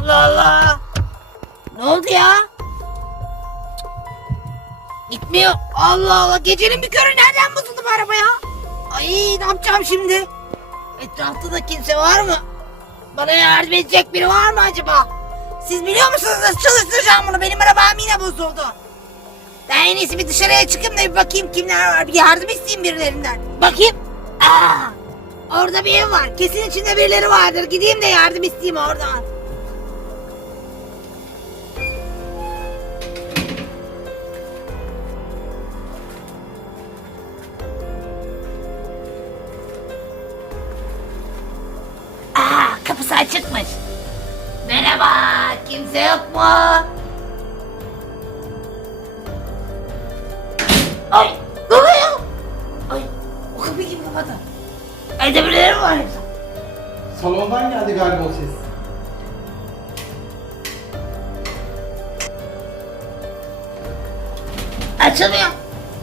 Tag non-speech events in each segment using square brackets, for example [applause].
Allah Allah. Ne oldu ya? Gitmiyor. Allah Allah. Gecenin bir körü nereden bozuldu bu araba ya? Ay ne yapacağım şimdi? Etrafta da kimse var mı? Bana yardım edecek biri var mı acaba? Siz biliyor musunuz nasıl çalıştıracağım bunu? Benim arabam yine bozuldu. Ben en iyisi bir dışarıya çıkayım da bir bakayım kimler var. Bir yardım isteyeyim birilerinden. Bakayım. Aa, orada bir ev var. Kesin içinde birileri vardır. Gideyim de yardım isteyeyim oradan. Kapısı açıkmış. Merhaba, kimse yok mu? Ay, ne oluyor? Ay, o kapıyı kim kapattı? Evde birileri mi var yoksa? Salondan geldi galiba o ses. Açılmıyor.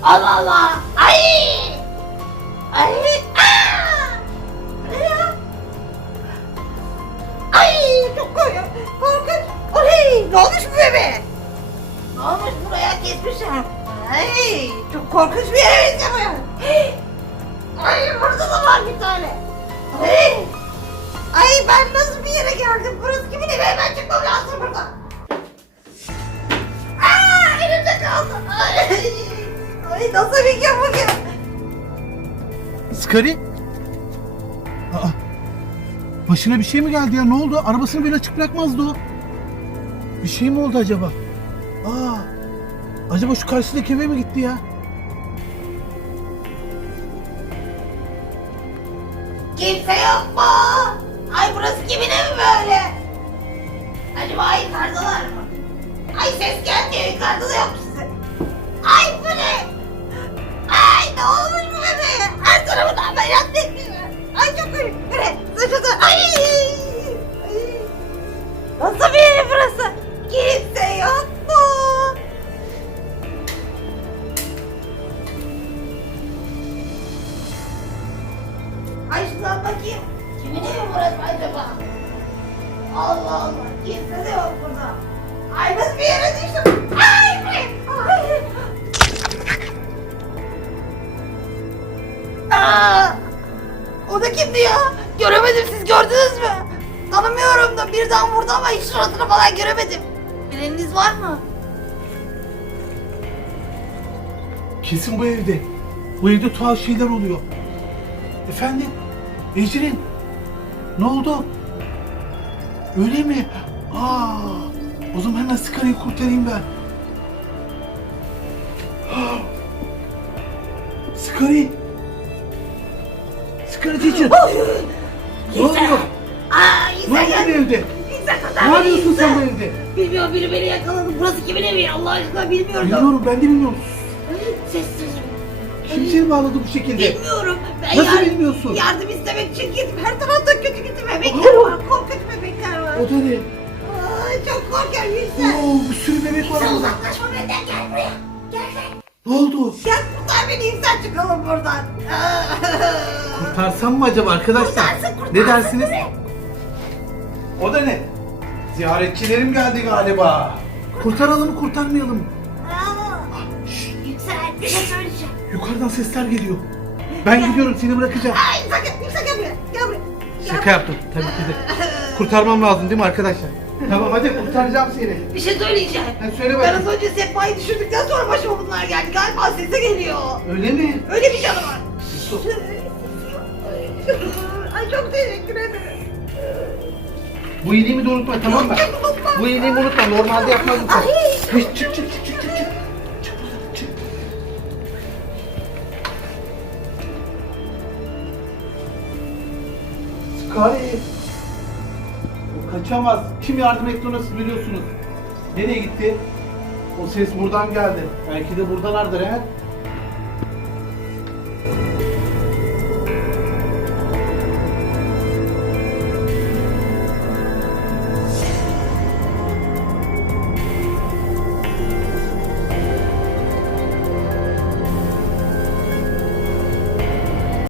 Allah Allah. Ay! Ay! Ay! Çok korkunç bir yere benziyor. Ay! Burada da var bir tane. Ay! Ay ben nasıl bir yere geldim? Burası kimin evi? Hemen çıkmam lazım buradan. Aa, elimde kaldı. Ay, ay nasıl bir gün bugün? Skari? Başına bir şey mi geldi ya? Ne oldu? Arabasını böyle açık bırakmazdı o. Bir şey mi oldu acaba? Aa, acaba şu karşıdaki eve mi gitti ya? Kimse yok mu? Ay burası kimin evi böyle? Acaba yukarıdalar mı? Ay ses gelmiyor yukarıda da yok bakayım. Kimin evi burası acaba? Allah Allah. Kimse de yok burada. Ay nasıl bir yere düştüm. Ay ne? Ay. Aa, o da kimdi ya? Göremedim siz gördünüz mü? Tanımıyorum da birden vurdu ama hiç suratını falan göremedim. Bileniniz var mı? Kesin bu evde. Bu evde tuhaf şeyler oluyor. Efendim? Ecrin? Ne oldu? Öyle mi? Aa, o zaman hemen Skari'yi kurtarayım ben. Skari! Skari Ecrin! Ne oluyor? Aa, Ne bu geldi. evde? Ne yapıyorsun sen bu evde? Bilmiyorum biri beni yakaladı. Burası kimin evi Allah aşkına bilmiyorum. Bilmiyorum ben de bilmiyorum. Sessiz. Kim seni bağladı bu şekilde? Bilmiyorum. Ben Nasıl yar- bilmiyorsun? Yardım istemek için gittim. Her tarafta kötü kötü bebekler var. Korkunç bebekler var. O da ne? Ay, çok korkuyorum Yüksel. Oo, bir sürü bebek var Sen burada. uzaklaşma benden gel buraya. Gel gel. Ne oldu? Gel kurtar beni İnsan çıkalım buradan. [laughs] Kurtarsam mı acaba arkadaşlar? Kurtarsın, kurtarsın ne dersiniz? O da ne? Ziyaretçilerim geldi galiba. Kurtaralım mı kurtarmayalım yukarıdan sesler geliyor. Ben gidiyorum seni bırakacağım. Ay sakın gel buraya. Gel buraya. Gel Şaka yaptım tabii ki de. [laughs] Kurtarmam lazım değil mi arkadaşlar? tamam hadi kurtaracağım seni. Bir şey söyleyeceğim. Ha, söyle Ben bakayım. az önce sehpayı düşürdükten sonra başıma bunlar geldi. Galiba sese geliyor. Öyle mi? Öyle bir canı var. Sus. Ay çok teşekkür ederim. Bu iyiliğimi de unutma tamam mı? Yok, unutmam. Bu iyiliğimi unutma. Normalde yapmazdım. Ay. Çık çık çık. Çık Kari. O kaçamaz. Kim yardım etti ona siz biliyorsunuz. Nereye gitti? O ses buradan geldi. Belki de buradalardır he.